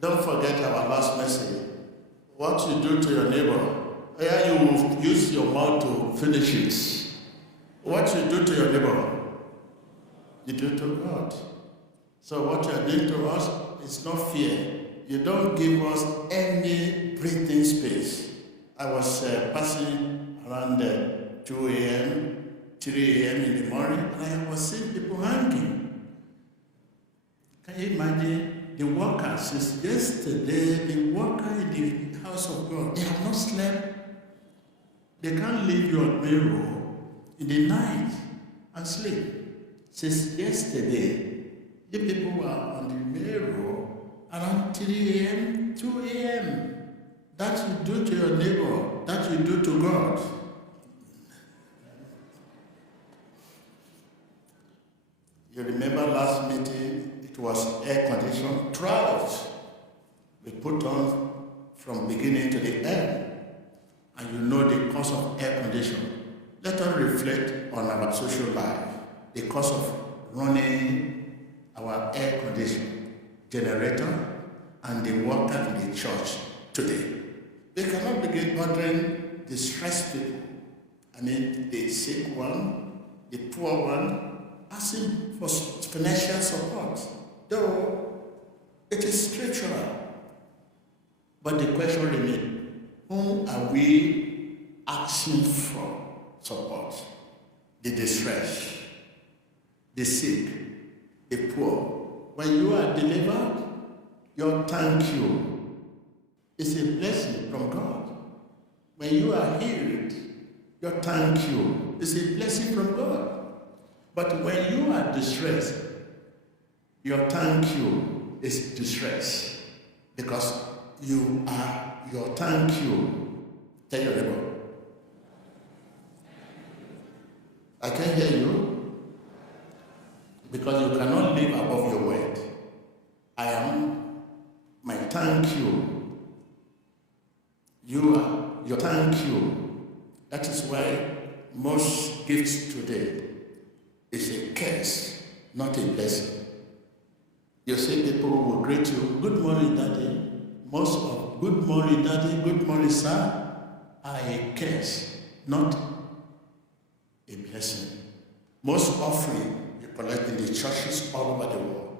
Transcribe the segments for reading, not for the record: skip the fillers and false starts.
Don't forget our last message. What you do to your neighbor, yeah, you will use your mouth to finish it. What you do to your neighbor, you do to God. So what you are doing to us is not fear. You don't give us any breathing space. I was passing around 2 a.m., 3 a.m. in the morning, and I was seeing people hanging. Can you imagine the workers since yesterday, the worker in the house of God, they have not slept. They can't leave your main room in the night and sleep. Since yesterday, the people were on the main road around 3 a.m., 2 a.m. That you do to your neighbor, that you do to God. You remember last meeting, it was air conditioned throughout. We put on from beginning to the end. And you know the cause of air conditioning. Let us reflect on our social life. The cause of running our air conditioning generator and the water in the church today. We cannot begin ordering the stressed people. I mean, the sick one, the poor one, asking for financial support. Though it is scriptural. But the question remains, whom are we asking for support? The distressed, the sick, the poor. When you are delivered, your thank you is a blessing from God. When you are healed, your thank you is a blessing from God. But when you are distressed, your thank you is distress. Because you are your thank you. Tell your neighbor. I can't hear you. Because you cannot live above your word. I am my thank you. You are your thank you. That is why most gifts today is a curse, not a blessing. You see people will greet you, good morning, daddy. Most of good morning, daddy, good morning, sir, are a curse, not a blessing. Most offering you collect in the churches all over the world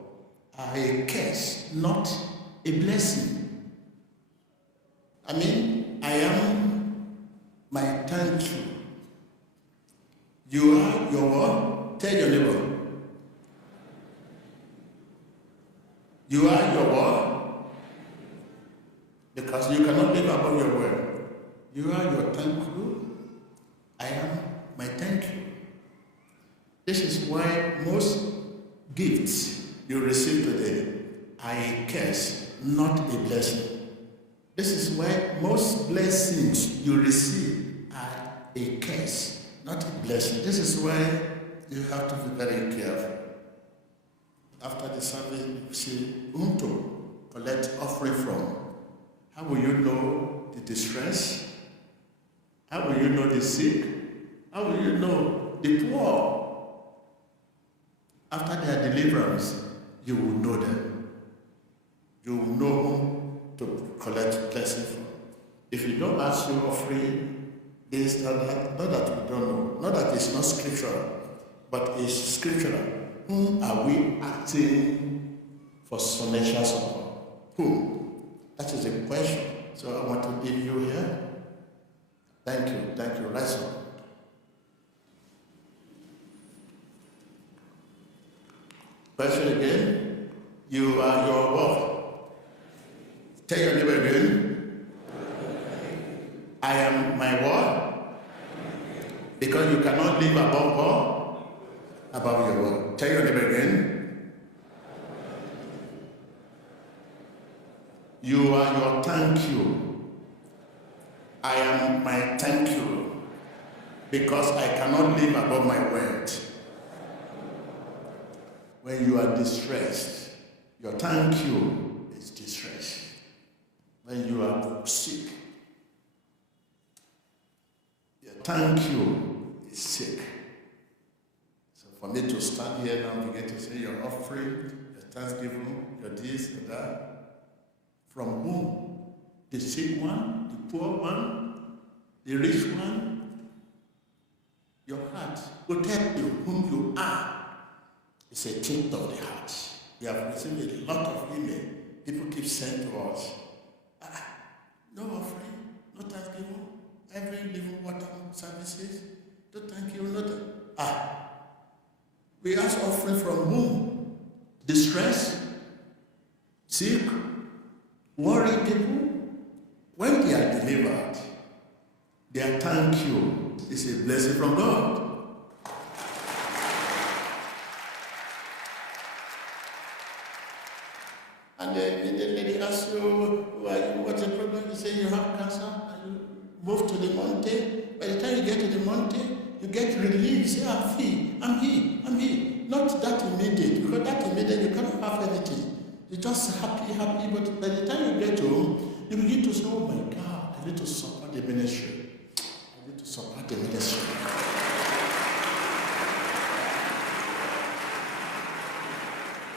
are a curse, not a blessing. I mean, I am my thank you. You are your what? Tell your neighbor. You are your what? Because you cannot live above your word. You are your thank you. I am my thank you. This is why most gifts you receive today are a curse, not a blessing. This is why most blessings you receive are a curse, not a blessing. This is why you have to be very careful. After the service, you see whom to collect offering from. How will you know the distress? How will you know the sick? How will you know the poor? After their deliverance, you will know them. You will know whom to collect blessing from. If you don't ask you offering this, that, not that we don't know, not that it's not scriptural, but it's scriptural. Whom are we acting for financial support? Whom? That is the question. So I want to leave you here. Thank you. Rise up. Question again. You are your what? Tell your neighbor again. I am my what? Because you cannot live above what? Above your word. Tell your neighbor again. You are your thank you. I am my thank you. Because I cannot live above my word. When you are distressed, your thank you is distress. When you are sick, your thank you is sick. So for me to stand here now and begin to say your offering, your thanksgiving, your this, your that, From whom? The sick one, the poor one, the rich one. Your heart will tell you whom you are. It's a tint of the heart. We have received a lot of email. People keep saying to us, no offering, no thanksgiving, every living water services, no thank you, nothing. We ask offering from whom? Distress, sick, worried people. When they are delivered, their thank you is a blessing from God. And then the lady asks you, what's the problem? You say you have cancer, and you move to the mountain. By the time you get to the mountain, you get relief. You say, I'm here. Not that immediate, because that immediate you cannot have anything. You're just happy, but by the time you get home, you begin to say, oh my God, I need to support the ministry.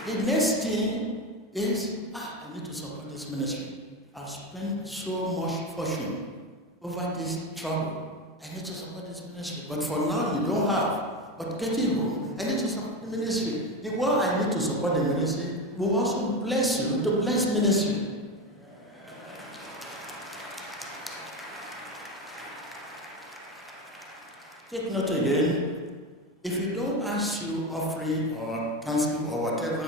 The next thing is, I need to support this ministry. I've spent so much fortune over this trouble. I need to support this ministry. But for now, you don't have. But getting home, I need to support the ministry. The one I need to support the ministry will also bless you to bless ministry. Take note again, if you don't ask you offering or thanksgiving or whatever,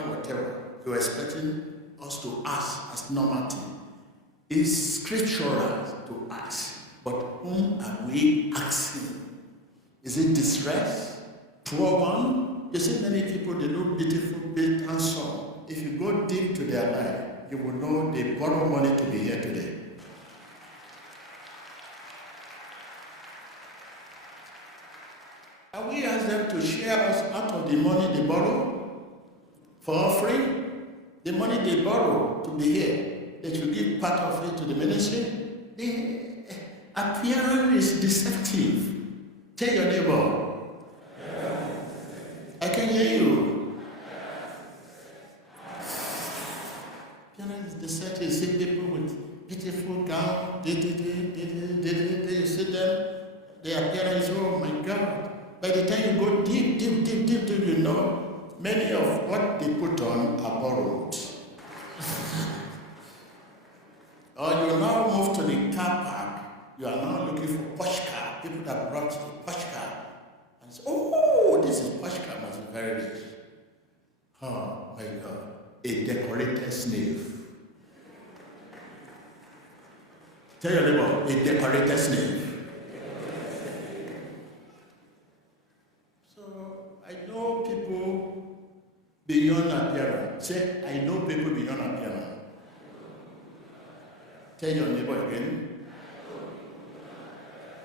you're expecting us to ask as normal thing. It's scriptural to ask, but whom are we asking? Is it distress? Poor one? You see many people, they look beautiful, built and so. If you go deep to their life, you will know they borrow money to be here today. And we ask them to share us out of the money they borrow for offering. The money they borrow to be here, they should give part of it to the ministry. The appearance is deceptive. Tell your neighbor, I can hear you. Appearance is deceptive. You see people with beautiful gowns, you see them, their appearance, oh my God. By the time you go deep, you know, many of what they put on are borrowed. Or you now move to the car park, you are now looking for posh car, people that brought you posh car. And say, oh, this is posh car, must be very rich. Oh my God, a decorated slave. Tell your neighbor, a decorated slave. Beyond appearance. Say, I know people beyond appearance. Tell your neighbor again.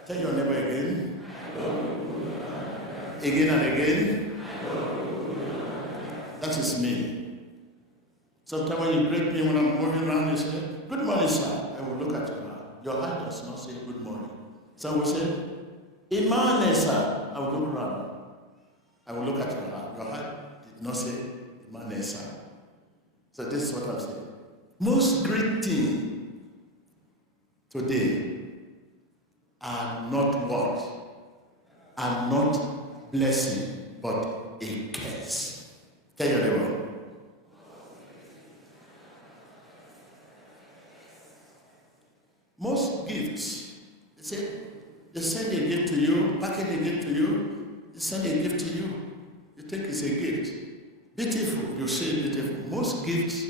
Tell your neighbor again. Again and again. That is me. Sometimes when you greet me when I'm moving around, you say, good morning, sir. I will look at your heart. Your heart does not say good morning. Some will say, Imane, sir. I will look around. I will look at your heart. Your heart did not say Imane, sir. So this is what I'm saying. Most great things today are not what? Are not blessing, but a curse. Tell your neighbor. Most gifts, they send a gift to you, package a gift to you, they send a gift to you. You think it's a gift. Beautiful, you say beautiful. Most gifts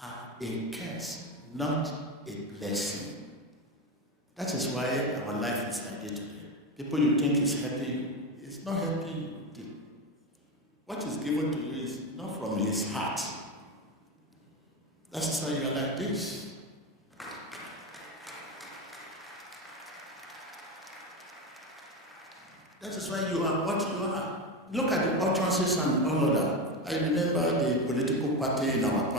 are a curse, not a blessing. That is why our life is like it today. People you think is helping you, it's not helping you. What is given to you is not from his heart. That is why you are like this. That is why you are what you are. Look at the utterances and all of that. I remember the political party in our